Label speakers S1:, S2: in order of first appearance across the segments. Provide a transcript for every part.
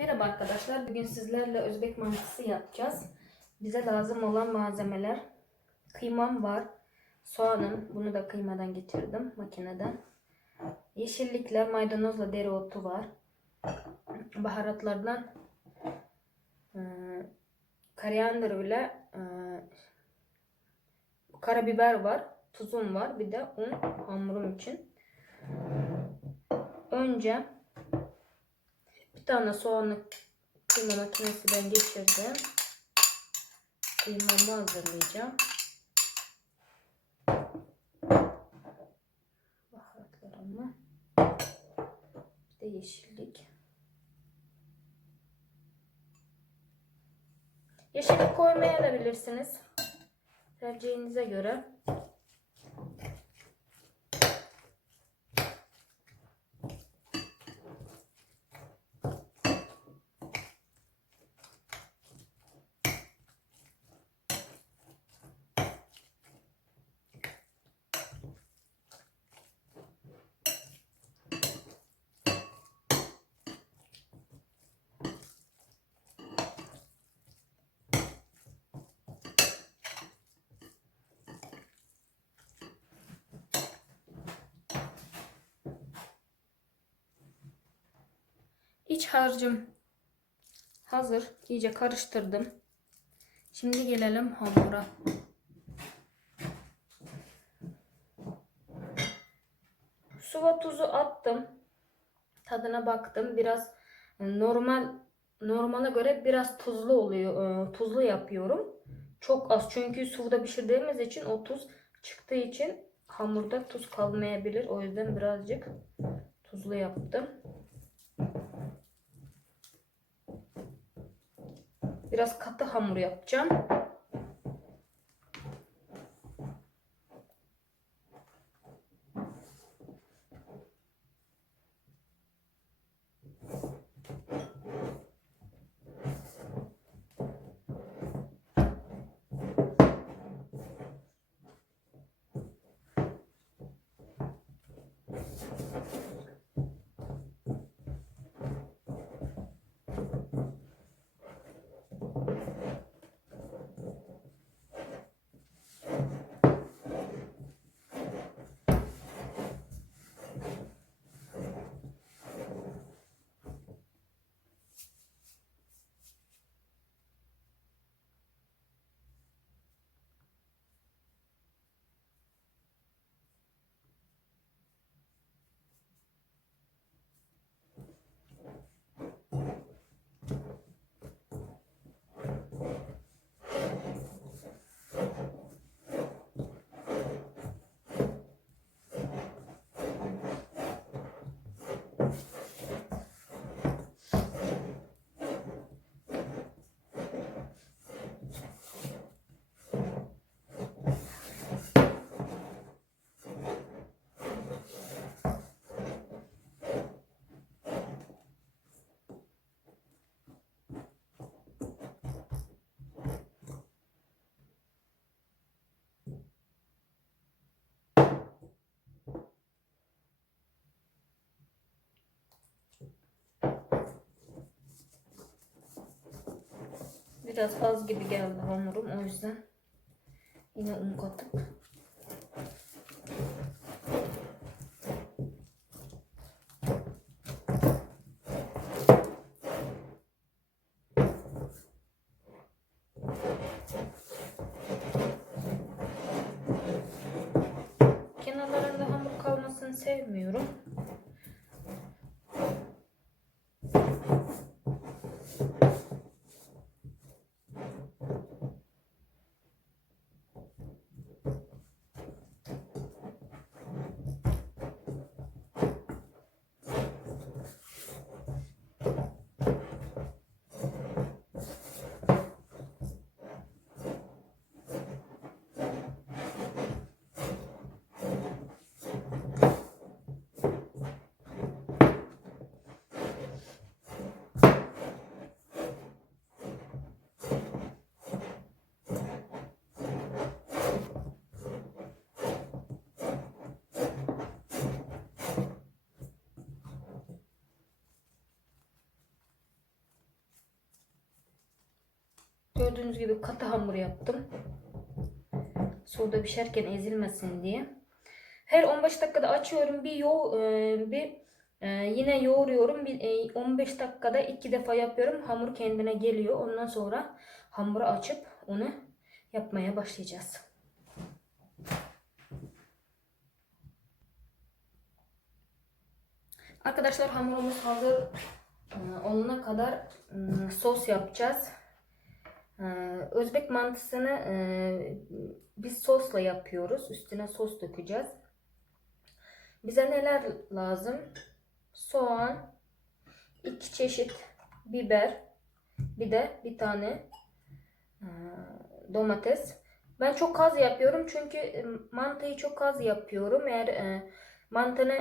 S1: Merhaba arkadaşlar. Bugün sizlerle Özbek mantısı yapacağız. Bize lazım olan malzemeler kıymam var. Soğanım. Bunu da kıymadan getirdim makineden. Yeşillikler, maydanozla dereotu var. Baharatlardan e, koriander ile e, karabiber var. Tuzum var. Bir de un hamurum için. Önce tane soğanı kıyma makinesinden geçirdim. Kıymamı hazırlayacağım. Baharatlarımı. Bir de yeşillik. Yeşillik koymayabilirsiniz. Tercihinize göre. İç harcım hazır. İyice karıştırdım. Şimdi gelelim hamura. Su ve tuzu attım. Tadına baktım. Biraz normal normale göre biraz tuzlu oluyor. e, Tuzlu yapıyorum. Çok az çünkü suda pişirdiğimiz için o tuz çıktığı için hamurda tuz kalmayabilir. O yüzden birazcık tuzlu yaptım. Biraz katı hamur yapacağım. Biraz az gibi geldi hamurum o yüzden yine un katıp Gördüğünüz gibi katı hamur yaptım. Soda pişerken ezilmesin diye. Her 15 dakikada açıyorum. Bir yo e, bir e, yine yoğuruyorum. Bir e, 15 dakikada iki defa yapıyorum. Hamur kendine geliyor. Ondan sonra hamuru açıp onu yapmaya başlayacağız. Arkadaşlar hamurumuz hazır olana kadar ım, sos yapacağız. Ee, Özbek mantısını e, biz sosla yapıyoruz. Üstüne sos dökeceğiz. Bize neler lazım? Soğan, iki çeşit biber, bir de bir tane e, domates. Ben çok az yapıyorum çünkü e, mantıyı çok az yapıyorum. Eğer e, mantını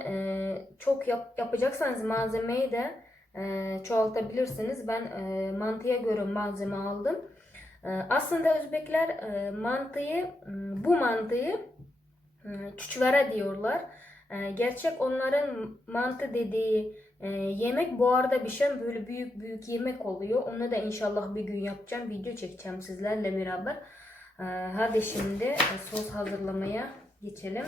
S1: çok yap, yapacaksanız malzemeyi de çoğaltabilirsiniz. Ben mantıya göre malzeme aldım. E, aslında Özbekler e, mantıyı, bu mantıyı çüçvere diyorlar. E, gerçek onların mantı dediği e, yemek buharda pişen böyle büyük büyük yemek oluyor. Onu da inşallah bir gün yapacağım. Video çekeceğim sizlerle beraber. E, hadi şimdi sos hazırlamaya geçelim.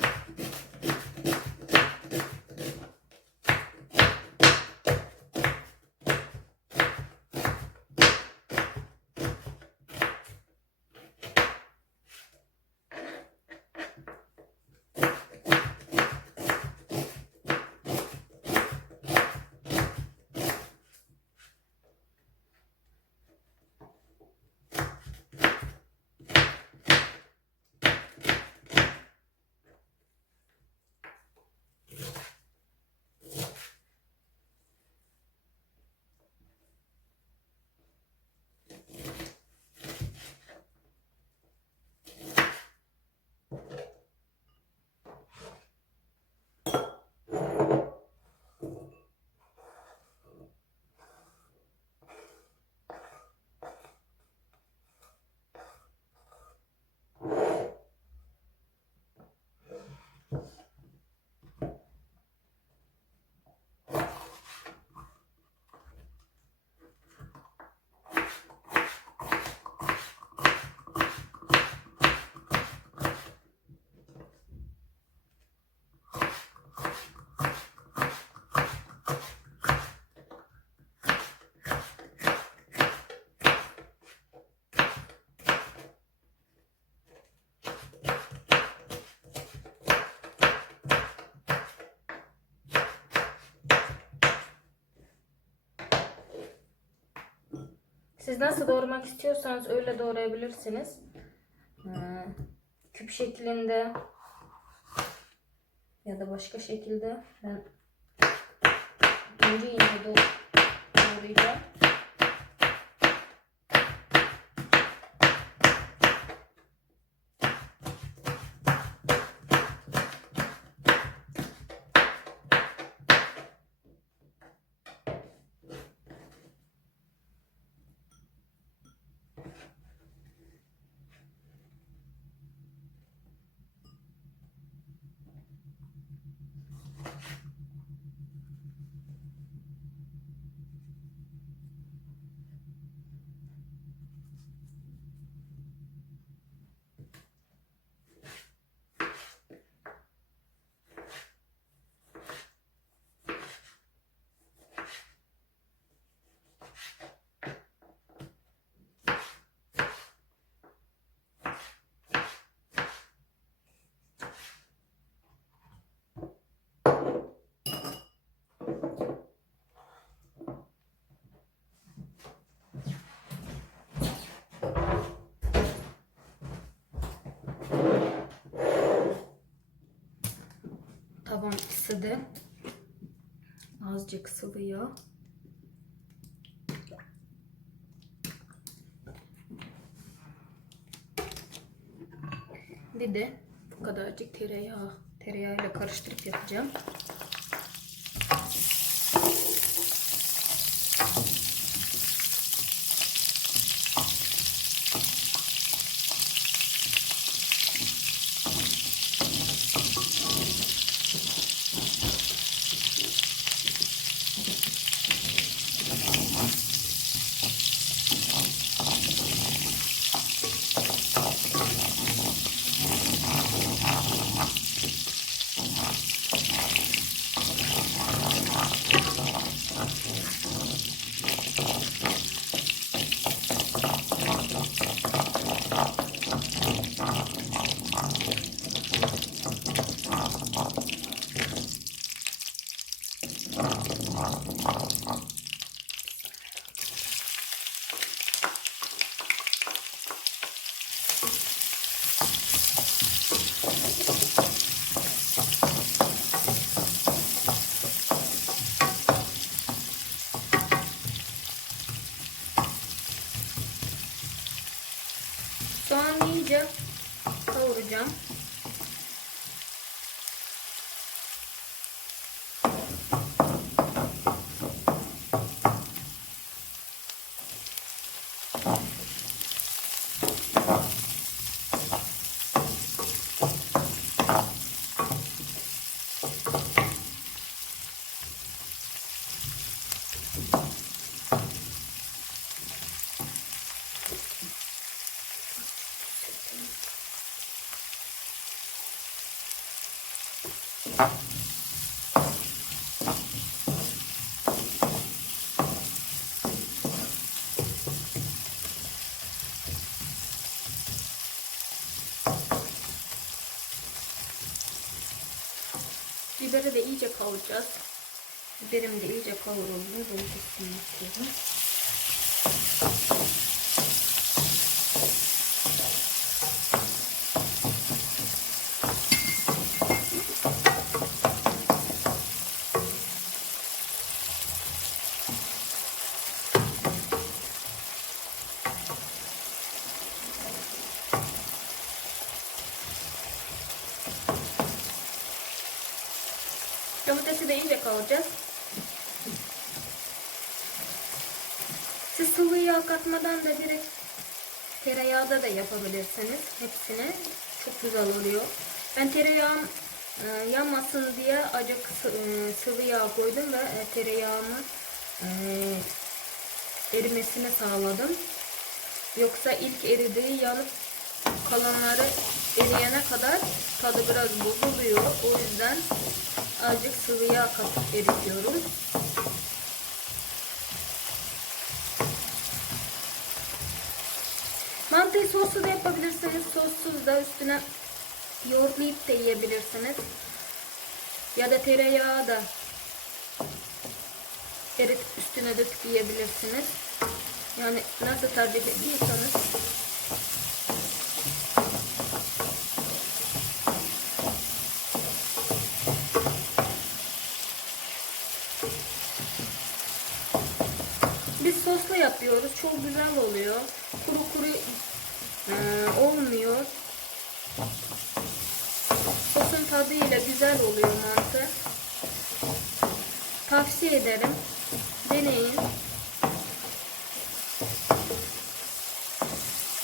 S1: Siz nasıl doğramak istiyorsanız öyle doğrayabilirsiniz. Ee, küp şeklinde ya da başka şekilde ben ince ince doğ- Taban ısıdı. Azıcık sıvıyor. Bir de bu kadarcık tereyağı tereyağıyla karıştırıp yapacağım. Biberi de iyice kavuracağız. Biberim de iyice kavruldu. Kestim istiyorum. Domatesi de iyice kavuracağız. Siz sıvı yağ katmadan da direkt yapabilirsiniz. Hepsini çok güzel oluyor. Ben tereyağım e, yanmasın diye acık e, sıvı yağ koydum ve e, tereyağımı e, erimesini sağladım. Yoksa ilk eridiği yanıp kalanları eriyene kadar tadı biraz bozuluyor. O yüzden azıcık sıvı yağ katıp eritiyorum. Mantıyı soslu da yapabilirsiniz. Sossuz da üstüne yoğurtlayıp da yiyebilirsiniz. Ya da tereyağı da eritip üstüne döküp yiyebilirsiniz. Yani nasıl tercih ediyorsanız Biz soslu yapıyoruz. Çok güzel oluyor. Kuru kuru e, olmuyor. Sosun tadıyla güzel oluyor mantı. Tavsiye ederim. Deneyin.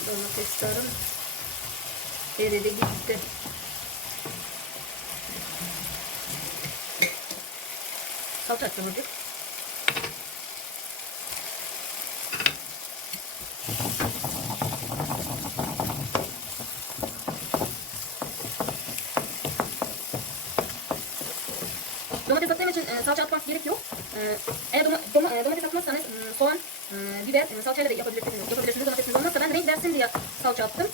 S1: Domateslerim eridi gitti. Salça atacağım azıcık. Domates attığım için e, salça atmak gerek yok. E, eğer doma, doma, e, domates atmazsanız e, soğan, e, biber, e, salçayla da yapabilirsiniz. yapabilirsiniz. Domatesiniz olmazsa ben renk versin diye salça attım.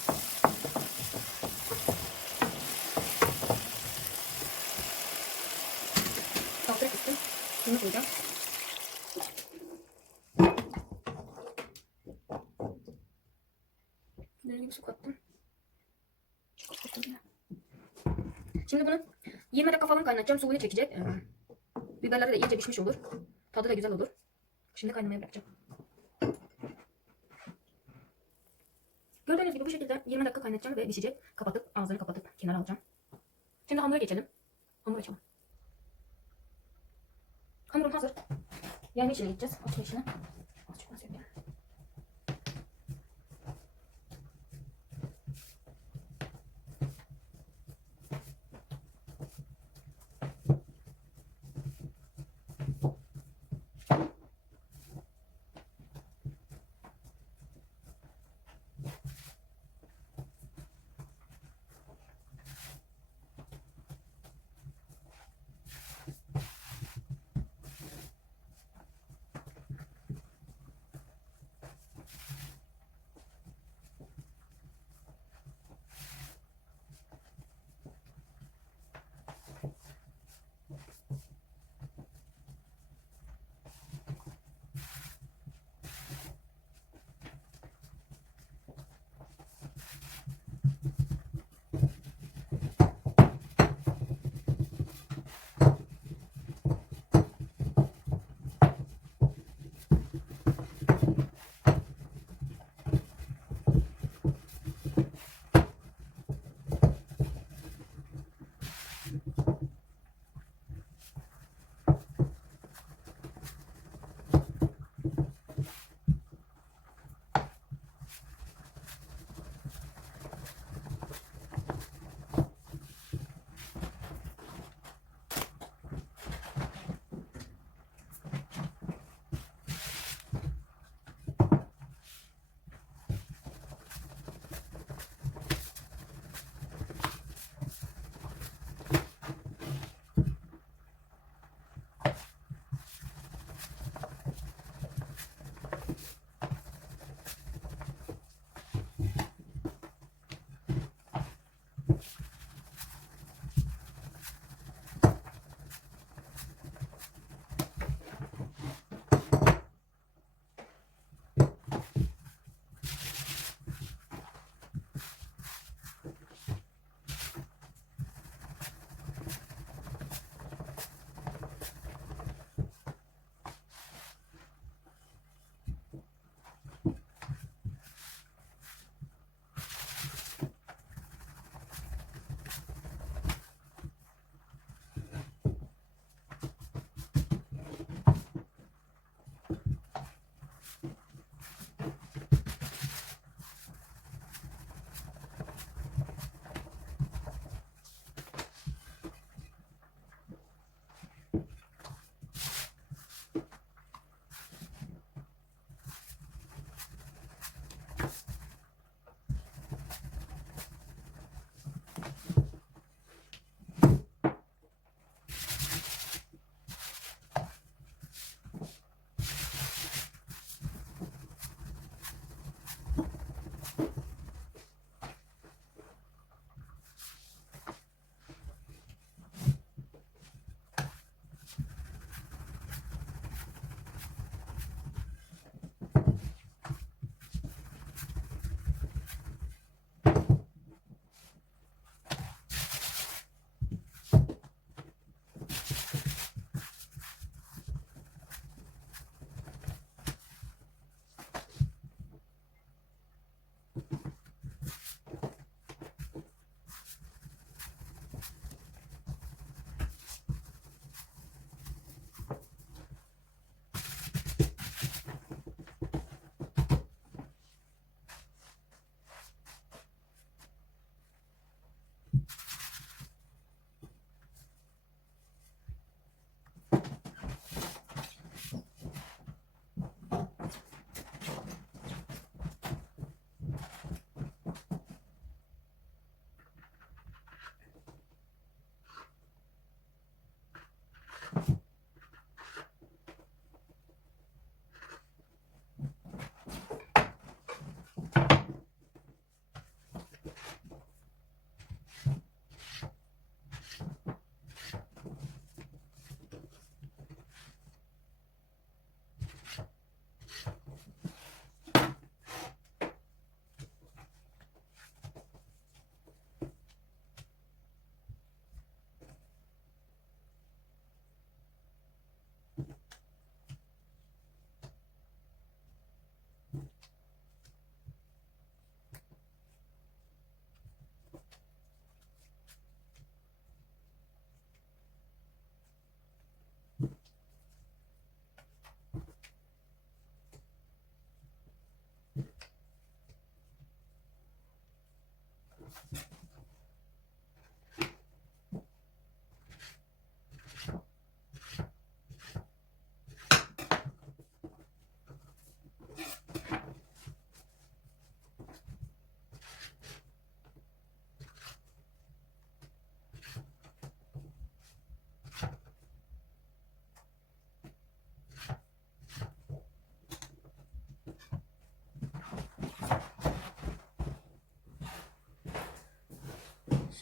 S1: Salça kıstım. Bunu koyacağım. Böyle su kattım. Şimdi bunu 20 dakika falan kaynatacağım. Suyu çekecek. Biberleri de iyice pişmiş olur. Tadı da güzel olur. Şimdi kaynamaya bırakacağım. Gördüğünüz gibi bu şekilde 20 dakika kaynatacağım ve pişecek. Kapatıp ağzını kapatıp kenara alacağım. Şimdi hamura geçelim. Hamur açalım. Hamurum hazır. Yayma işine gideceğiz. Açma işine.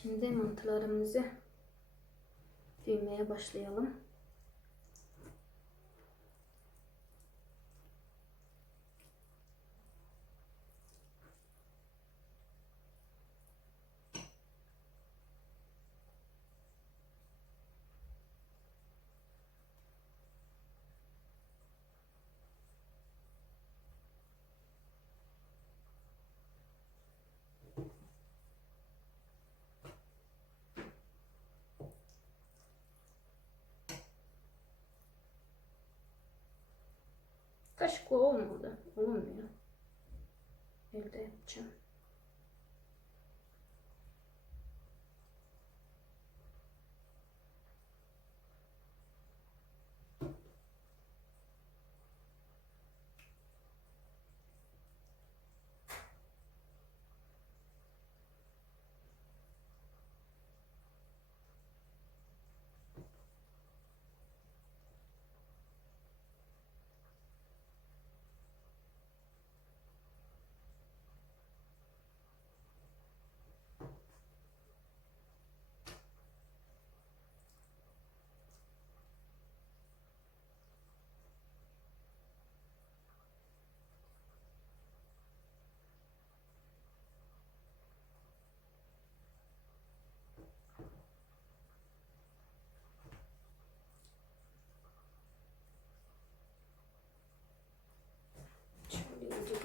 S1: Şimdi mantılarımızı düğmeye başlayalım. Kaşıkla olmadı. Olmuyor. Elde yapacağım.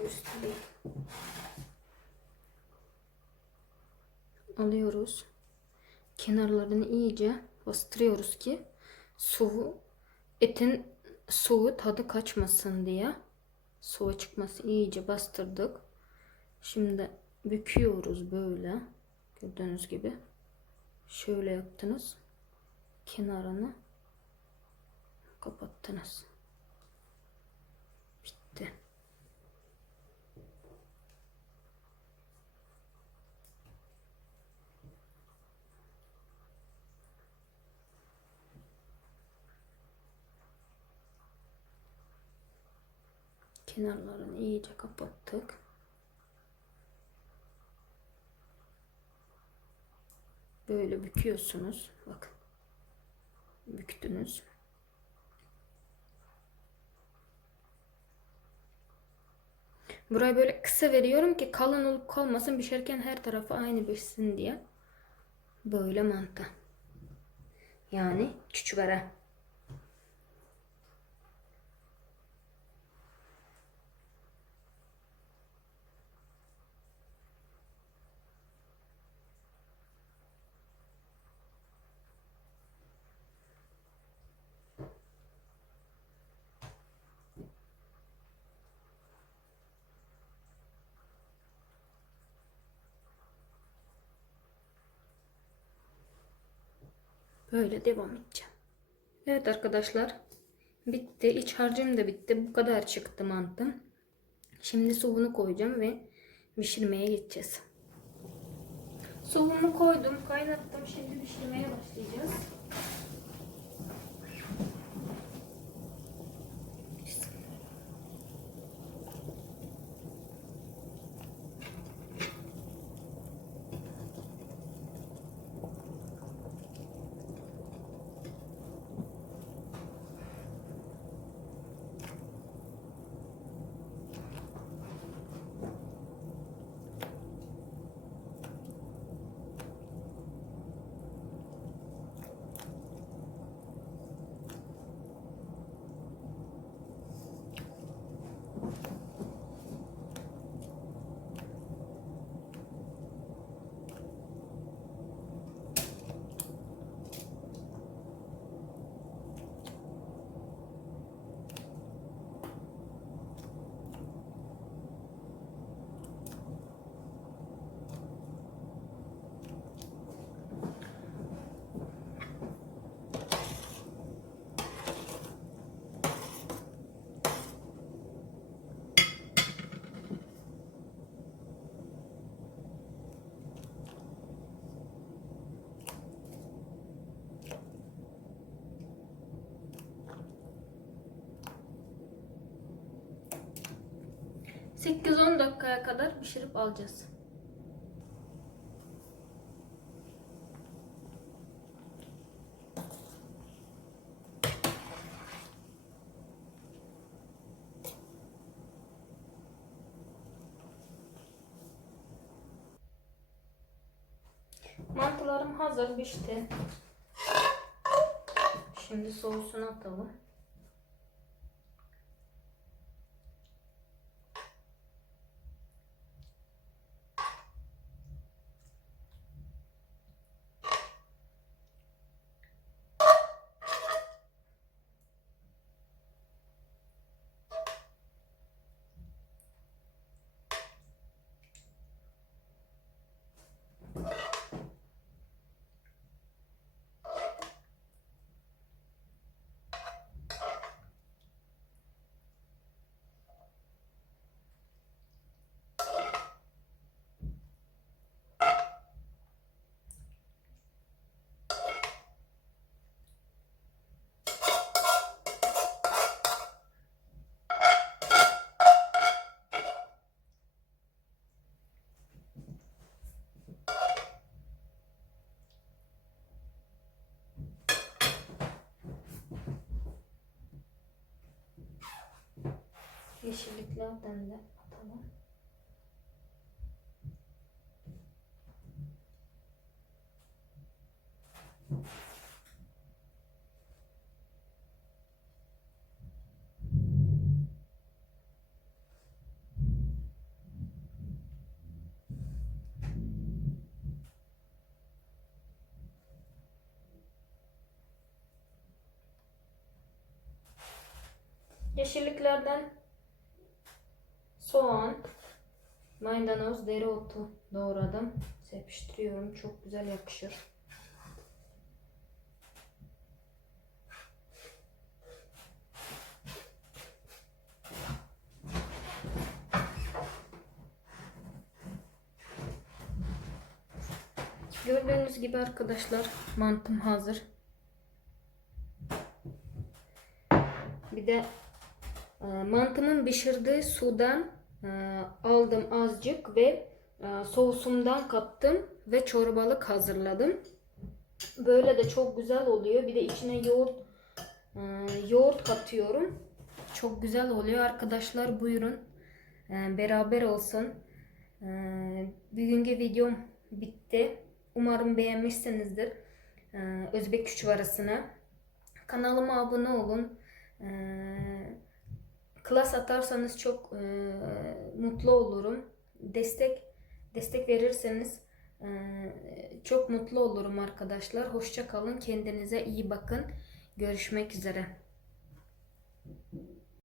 S1: Göstereyim. Alıyoruz. Kenarlarını iyice bastırıyoruz ki su etin suyu tadı kaçmasın diye. Suyu çıkması iyice bastırdık. Şimdi büküyoruz böyle. Gördüğünüz gibi. Şöyle yaptınız. Kenarını kapattınız. Bitti. Kenarlarını iyice kapattık. Böyle büküyorsunuz. Bakın. Büktünüz. Burayı böyle kısa veriyorum ki kalın olup kalmasın pişerken her tarafı aynı pişsin diye. Böyle mantı. Yani çüçüvere. Böyle devam edeceğim. Evet arkadaşlar. Bitti. İç harcım da bitti. Bu kadar çıktı mantım. Şimdi suyunu koyacağım ve pişirmeye geçeceğiz. Suyumu koydum. Kaynattım. Şimdi pişirmeye başlayacağız. 8-10 dakikaya kadar pişirip alacağız. Mantılarım hazır pişti. Şimdi sosunu atalım. Yeşilliklerden de atalım. Yeşilliklerden soğan, maydanoz, dereotu doğradım. Serpiştiriyorum. Çok güzel yakışır. Gördüğünüz gibi arkadaşlar mantım hazır. Bir de e, mantımın pişirdiği sudan aldım azıcık ve e, soğusumdan kattım ve çorbalık hazırladım. Böyle de çok güzel oluyor. Bir de içine yoğurt e, yoğurt katıyorum. Çok güzel oluyor. Arkadaşlar buyurun. E, beraber olsun. Bugünkü videom bitti. Umarım beğenmişsinizdir. Özbek küçüvarasını. Kanalıma abone olun. Klas atarsanız çok e, mutlu olurum. Destek destek verirseniz e, çok mutlu olurum arkadaşlar. Hoşça kalın. Kendinize iyi bakın. Görüşmek üzere.